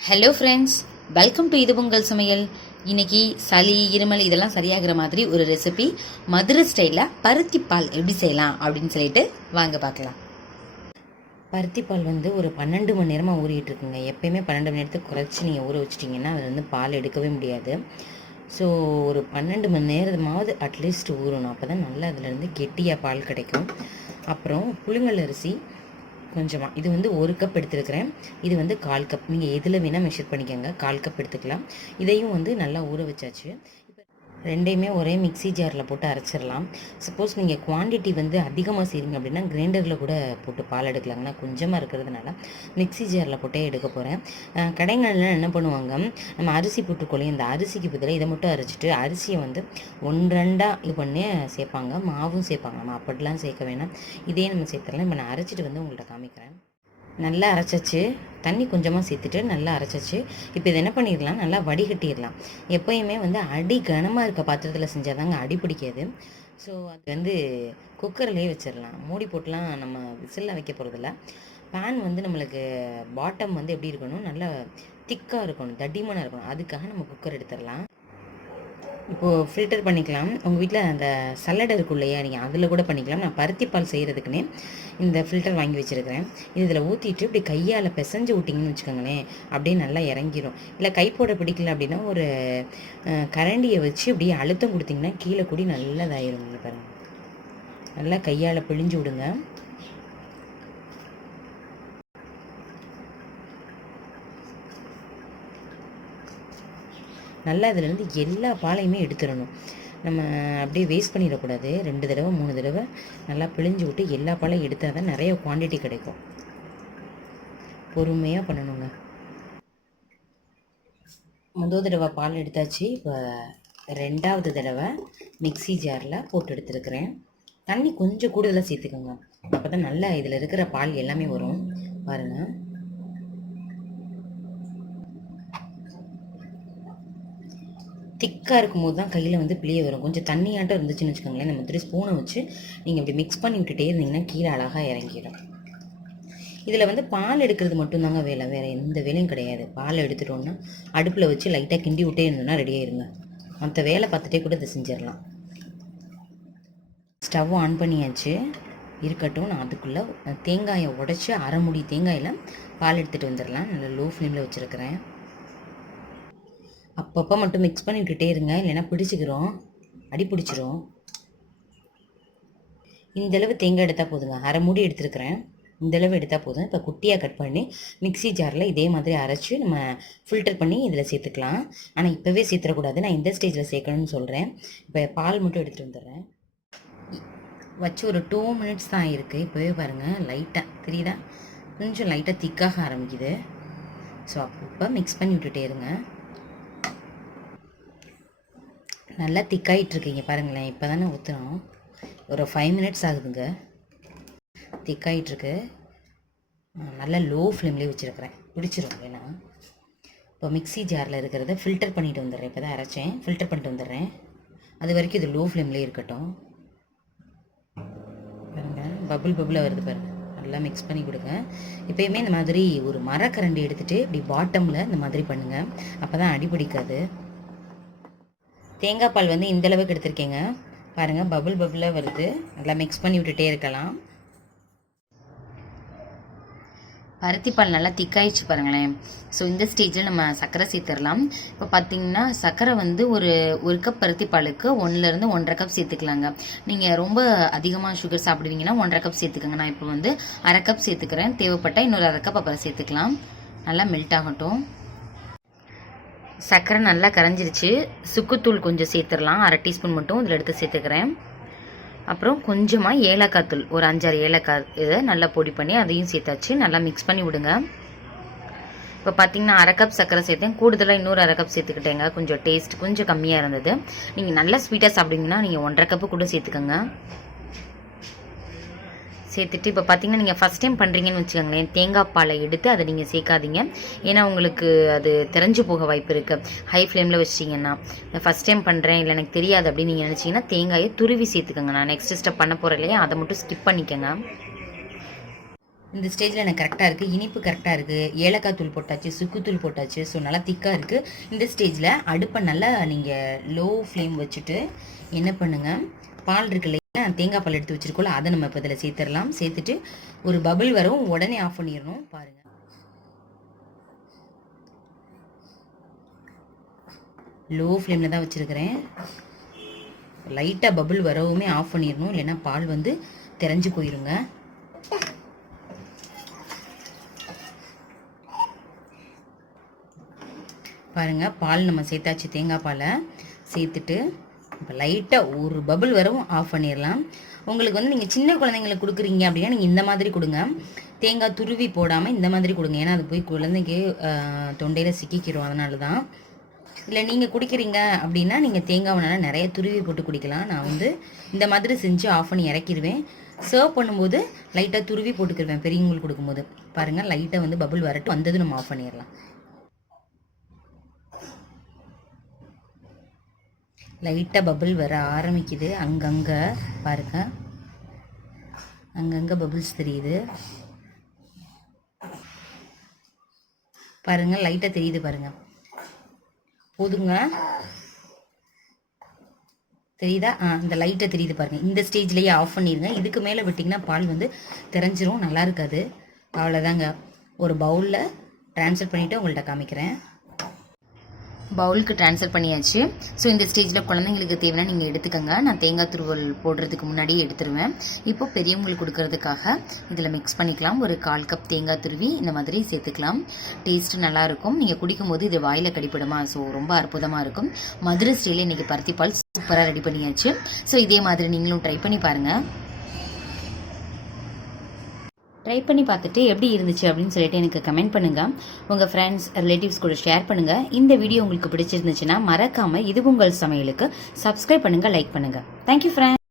Hello friends welcome to இது பொங்கல் சமையல். இன்னைக்கு சளி இருமல் இதெல்லாம் சரியாகிற மாதிரி ஒரு ரெசிபி மதுரை ஸ்டைலில் பருத்தி பால் எப்படி செய்யலாம் அப்படின்னு சொல்லிட்டு வாங்க பார்க்கலாம். பருத்தி பால் வந்து ஒரு பன்னெண்டு மணி நேரமாக ஊறிட்டு இருக்குங்க. எப்பயுமே பன்னெண்டு மணி நேரத்துக்கு குறைச்சி நீங்கள் ஊற வச்சிட்டிங்கன்னா அதில் வந்து பால் எடுக்கவே முடியாது. ஸோ ஒரு பன்னெண்டு மணி நேரமாவது அட்லீஸ்ட் ஊறணும். அப்போ தான் நல்லா அதுலேருந்து கெட்டியாக பால் கிடைக்கும். அப்புறம் புழுங்கல் அரிசி கொஞ்சமாக இது வந்து ஒரு கப் எடுத்துருக்கிறேன். இது வந்து கால் கப் நீங்கள் எதில் வேணால் மெஷர் பண்ணிக்கோங்க. கால் கப் எடுத்துக்கலாம். இதையும் வந்து நல்லா ஊற வச்சாச்சு. ரெண்டையுமே ஒரே மிக்ஸி ஜாரில் போட்டு அரைச்சிடலாம். சப்போஸ் நீங்கள் குவாண்டிட்டி வந்து அதிகமாக செய்கிறீங்க அப்படின்னா கிரைண்டரில் கூட போட்டு பால் எடுக்கலாங்கன்னா கொஞ்சமாக இருக்கிறதுனால மிக்ஸி ஜாரில் போட்டே எடுக்க போகிறேன் கடைகள்லாம் என்ன பண்ணுவாங்க நம்ம அரிசி போட்டுக்கொள்ளி இந்த அரிசிக்கு பதிலாக இதை மட்டும் அரைச்சிட்டு அரிசியை வந்து ஒன்றரெண்டாக இது பண்ணி சேர்ப்பாங்க மாவும் சேர்ப்பாங்க. நம்ம அப்படிலாம் சேர்க்க வேணாம். இதே நம்ம சேர்த்துடலாம். இப்போ நான் அரைச்சிட்டு வந்து உங்கள்கிட்ட காமிக்கிறேன். நல்லா அரைச்சாச்சு. தண்ணி கொஞ்சமாக சேர்த்துட்டு நல்லா அரைச்சாச்சு. இப்போ இதை என்ன பண்ணிடலாம்? நல்லா வடிகட்டிடலாம். எப்போயுமே வந்து அடி கனமாக இருக்க பாத்திரத்தில் செஞ்சால் தாங்க அடி பிடிக்காது. ஸோ அது வந்து குக்கர்லேயே வச்சிடலாம். மூடி போட்டுலாம் நம்ம விசிலில் வைக்க போகிறதில்ல பேன் வந்து நம்மளுக்கு பாட்டம் வந்து எப்படி இருக்கணும்? நல்லா திக்காக இருக்கணும். தடிமனாக இருக்கணும். அதுக்காக நம்ம குக்கர் எடுத்துடலாம். இப்போது ஃபில்டர் பண்ணிக்கலாம். உங்கள் வீட்டில் அந்த சல்லடை இருக்கும் இல்லையா? நீங்கள் அதில் கூட பண்ணிக்கலாம். நான் பருத்தி பால் செய்கிறதுக்குன்னே இந்த ஃபில்டர் வாங்கி வச்சுருக்கிறேன். இது இதில் ஊற்றிட்டு இப்படி கையால் பிசைஞ்சு விட்டிங்கன்னு வச்சுக்கோங்களேன். அப்படியே நல்லா இறங்கிரும். இல்லை கை போட பிடிக்கல அப்படின்னா ஒரு கரண்டியை வச்சு அப்படியே அழுத்தம் கொடுத்தீங்கன்னா கீழே கூடி நல்லா இதாயிரும் நல்லா கையால் பிழிஞ்சு விடுங்க. நல்லா இதுலேருந்து எல்லா பாலையுமே எடுத்துடணும். நம்ம அப்படியே வேஸ்ட் பண்ணிடக்கூடாது. ரெண்டு தடவை மூணு தடவை நல்லா பிழிஞ்சு விட்டு எல்லா பாலையும் எடுத்தால் தான் நிறைய குவாண்டிட்டி கிடைக்கும். பொறுமையாக பண்ணணுங்க. முதல் தடவை பால் எடுத்தாச்சு. இப்போ ரெண்டாவது தடவை மிக்ஸி ஜாரில் போட்டு எடுத்துருக்குறேன். தண்ணி கொஞ்சம் கூடுதலாக சேர்த்துக்கோங்க. அப்போ தான் நல்லா இதில் இருக்கிற பால் எல்லாமே வரும். பாருங்கள் திக்காக இருக்கும்போது தான் கையில் வந்து பிளிய வரும். கொஞ்சம் தண்ணியாட்டம் இருந்துச்சுன்னு வச்சுக்கோங்களேன். இந்த மாதிரி ஸ்பூனை வச்சு நீங்கள் இப்படி மிக்ஸ் பண்ணி விட்டுட்டே இருந்தீங்கன்னா கீழே அழகாக இறங்கிடும். இதில் வந்து பால் எடுக்கிறது மட்டும்தாங்க வேலை. வேறு எந்த வேலையும் கிடையாது. பால் எடுத்துட்டோன்னா அடுப்பில் வச்சு லைட்டாக கிண்டி விட்டே இருந்தோம்னா ரெடியாயிருங்க மற்ற வேலை பார்த்துட்டே கூட இதை செஞ்சிடலாம். ஸ்டவ் ஆன் பண்ணியாச்சு. இருக்கட்டும் நான் அதுக்குள்ளே தேங்காயை உடச்சி அரை முடி தேங்காயில் பால் எடுத்துகிட்டு வந்துடலாம். நல்லா லோ ஃப்ளேமில் வச்சுருக்கிறேன். அப்பப்போ மட்டும் மிக்ஸ் பண்ணி விட்டுட்டே இருங்க. இல்லைன்னா பிடிச்சிக்கிறோம். அடி பிடிச்சிரும். இந்தளவு தேங்காய் எடுத்தால் போதுங்க. அரை மூடி எடுத்துருக்கிறேன். இந்தளவு எடுத்தால் போதும். இப்போ குட்டியாக கட் பண்ணி மிக்ஸி ஜாரில் இதே மாதிரி அரைச்சி நம்ம ஃபில்டர் பண்ணி இதில் சேர்த்துக்கலாம். ஆனால் இப்போவே சேர்த்துடக்கூடாது. நான் இந்த ஸ்டேஜில் சேர்க்கணும்னு சொல்கிறேன் இப்போ பால் மட்டும் எடுத்துகிட்டு வந்துடுறேன். வச்சு ஒரு டூ மினிட்ஸ் தான் இருக்குது இப்போவே பாருங்கள் லைட்டாக தெரியுதா? கொஞ்சம் லைட்டாக திக்காக ஆரம்பிக்குது. ஸோ அப்பப்போ மிக்ஸ் பண்ணி விட்டுட்டே இருங்க. நல்லா திக்காயிட்ருக்கீங்க பாருங்களேன். இப்போ தானே ஊற்றுறோம் ஒரு ஃபைவ் மினிட்ஸ் ஆகுதுங்க. திக்காயிட்ருக்கு நல்லா லோ ஃப்ளேம்லேயே வச்சுருக்கிறேன். பிடிச்சிரும் ஏன்னா இப்போ மிக்ஸி ஜாரில் இருக்கிறத ஃபில்டர் பண்ணிட்டு வந்துடுறேன். இப்போ தான் அரைச்சேன். ஃபில்டர் பண்ணிட்டு வந்துடுறேன். அது வரைக்கும் இது லோ ஃப்ளேம்லேயே இருக்கட்டும். பாருங்கள் பபுள் பபுளாக வருது பாருங்கள் நல்லா மிக்ஸ் பண்ணி கொடுங்க. எப்பயுமே இந்த மாதிரி ஒரு மரக்கரண்டி எடுத்துகிட்டு இப்படி பாட்டமில் இந்த மாதிரி பண்ணுங்கள் அப்போ தான் அடிபிடிக்காது. தேங்காய் பால் வந்து இந்தளவுக்கு எடுத்திருக்கேங்க. பாருங்கள் பபுள் பபுளாக வருது. நல்லா மிக்ஸ் பண்ணி விட்டுட்டே இருக்கலாம். பருத்தி பால் நல்லா திக்காயிடுச்சு பாருங்களேன். ஸோ இந்த ஸ்டேஜில் நம்ம சர்க்கரை சேர்த்துடலாம். இப்போ பார்த்தீங்கன்னா சர்க்கரை வந்து ஒரு ஒரு கப் பருத்தி பாலுக்கு ஒன்றுலேருந்து ஒன்றரை கப் சேர்த்துக்கலாங்க. நீங்கள் ரொம்ப அதிகமாக சுகர் சாப்பிடுவீங்கன்னா ஒன்றரை கப் சேர்த்துக்கோங்க. நான் இப்போ வந்து அரை கப் சேர்த்துக்கிறேன். தேவைப்பட்டால் இன்னொரு அரை கப் அப்புறம் சேர்த்துக்கலாம். நல்லா மெல்ட் ஆகட்டும். சர்க்கரை நல்லா கரைஞ்சிருச்சு. சுக்குத்தூள் கொஞ்சம் சேர்த்துடலாம். அரை டீஸ்பூன் மட்டும் இதில் எடுத்து சேர்த்துக்கிறேன். அப்புறம் கொஞ்சமாக ஏலக்காய் தூள். ஒரு அஞ்சாறு ஏலக்காய் இதை நல்லா பொடி பண்ணி அதையும் சேர்த்தாச்சு. நல்லா மிக்ஸ் பண்ணி விடுங்க. இப்போ பார்த்தீங்கன்னா அரை கப் சர்க்கரை சேர்த்தேன். கூடுதலாக இன்னொரு அரை கப் சேர்த்துக்கிட்டேங்க. கொஞ்சம் டேஸ்ட் கொஞ்சம் கம்மியாக இருந்தது. நீங்கள் நல்லா ஸ்வீட்டாக சாப்பிட்டீங்கன்னா நீங்கள் ஒன்றரை கப்பு கூட சேர்த்துக்கோங்க. சேர்த்துட்டு இப்போ பார்த்தீங்கன்னா நீங்கள் ஃபஸ்ட் டைம் பண்ணுறீங்கன்னு வச்சுக்கோங்களேன் தேங்காய் பாலை எடுத்து அதை நீங்கள் சேர்க்காதீங்க. ஏன்னா உங்களுக்கு அது தெரிஞ்சு போக வாய்ப்பு இருக்குது ஹை ஃப்ளேமில் வச்சிட்டிங்கன்னா ஃபஸ்ட் டைம் பண்ணுறேன் இல்லை எனக்கு தெரியாது அப்படின்னு நீங்கள் நினச்சிங்கன்னா தேங்காயை துருவி சேர்த்துக்கோங்க. நான் நெக்ஸ்ட் ஸ்டெப் பண்ண போகிறேன் இல்லையா? அதை மட்டும் ஸ்கிப் பண்ணிக்கோங்க. இந்த ஸ்டேஜில் எனக்கு கரெக்டாக இருக்குது இனிப்பு கரெக்டாக இருக்குது ஏலக்காய் தூள் போட்டாச்சு சுக்குத்தூள் போட்டாச்சு ஸோ நல்லா திக்காக இருக்குது இந்த ஸ்டேஜில் அடுப்பை நல்லா நீங்கள் லோ ஃப்ளேம் வச்சுட்டு என்ன பண்ணுங்கள் பால் இருக்குல்ல தேங்காய் பால் எடுத்து வச்சுருக்கோம்ல அதை நம்ம இப்போ இதில் சேர்த்துடலாம். சேர்த்துட்டு ஒரு பபிள் வரும் உடனே ஆஃப் பண்ணிடணும் பாருங்கள் லோ ஃப்ளேமில் தான் வச்சுருக்கிறேன். லைட்டாக பபிள் வரவுமே ஆஃப் பண்ணிடணும் இல்லைன்னா பால் வந்து தெரிஞ்சு போயிருங்க. பாருங்கள் பால் நம்ம சேர்த்தாச்சு தேங்காய் பாலை. சேர்த்துட்டு இப்போ லைட்டாக ஒரு பபுள் வரவும் ஆஃப் பண்ணிடலாம் உங்களுக்கு வந்து நீங்கள் சின்ன குழந்தைங்களுக்கு கொடுக்குறீங்க அப்படின்னா நீங்கள் இந்த மாதிரி கொடுங்க. தேங்காய் துருவி போடாமல் இந்த மாதிரி கொடுங்க. ஏன்னா அது போய் குழந்தைக்கு தொண்டையில் சிக்கிக்கிறோம் அதனால தான் இல்லை நீங்கள் குடிக்கிறீங்க அப்படின்னா நீங்கள் தேங்காவை நல்லா நிறைய துருவி போட்டு குடிக்கலாம். நான் வந்து இந்த மாதிரி செஞ்சு ஆஃப் பண்ணி இறக்கிடுவேன் சர்வ் பண்ணும்போது லைட்டாக துருவி போட்டுக்கிருவேன். பெரியவங்களுக்கு கொடுக்கும்போது. பாருங்கள் லைட்டாக வந்து பபுள் வரட்டும். வந்தது நம்ம ஆஃப் பண்ணிடலாம் லைட்டாக பபுள் வர ஆரம்பிக்குது. அங்கங்கே பாருங்க. அங்கங்கே பபுள்ஸ் தெரியுது. பாருங்க லைட்டாக தெரியுது பாருங்க. போதுங்க. தெரியுதா? அந்த இந்த லைட்டை தெரியுது பாருங்க. இந்த ஸ்டேஜ்லேயே ஆஃப் பண்ணிடுங்க இதுக்கு மேலே விட்டிங்கன்னா பால் வந்து தெரிஞ்சிரும். நல்லா இருக்காது. அவ்வளோதாங்க ஒரு பவுலில் ட்ரான்ஸ்ஃபர் பண்ணிவிட்டு உங்கள்கிட்ட காமிக்கிறேன். பவுலுக்கு ட்ரான்ஸ்ஃபர் பண்ணியாச்சு. ஸோ இந்த ஸ்டேஜில் குழந்தைங்களுக்கு தேவைன்னா நீங்கள் எடுத்துக்கோங்க. நான் தேங்காய் துருவல் போடுறதுக்கு முன்னாடியே எடுத்துருவேன். இப்போ பெரியவங்களுக்கு கொடுக்கறதுக்காக இதில் மிக்ஸ் பண்ணிக்கலாம். ஒரு கால் கப் தேங்காய் துருவி இந்த மாதிரி சேர்த்துக்கலாம். டேஸ்ட்டு நல்லாயிருக்கும் நீங்கள் குடிக்கும்போது இது வாயில் கடிப்படுமா? ஸோ ரொம்ப அற்புதமாக இருக்கும். மதுரை ஸ்டைலில் இன்றைக்கி பருத்திப்பால் சூப்பராக ரெடி பண்ணியாச்சு. ஸோ இதே மாதிரி நீங்களும் ட்ரை பண்ணி பாருங்கள் ட்ரை பண்ணி பார்த்துட்டு எப்படி இருந்துச்சு அப்படின்னு சொல்லிட்டு எனக்கு கமெண்ட் பண்ணுங்கள் உங்கள் ஃப்ரெண்ட்ஸ் ரிலேட்டிவ்ஸ் கூட ஷேர் பண்ணுங்கள் இந்த வீடியோ உங்களுக்கு பிடிச்சிருந்துச்சுன்னா மறக்காமல் இது உங்கள் சமையலுக்கு சப்ஸ்கிரைப் பண்ணுங்கள் லைக் பண்ணுங்கள் தேங்க்யூ ஃப்ரெண்ட்ஸ்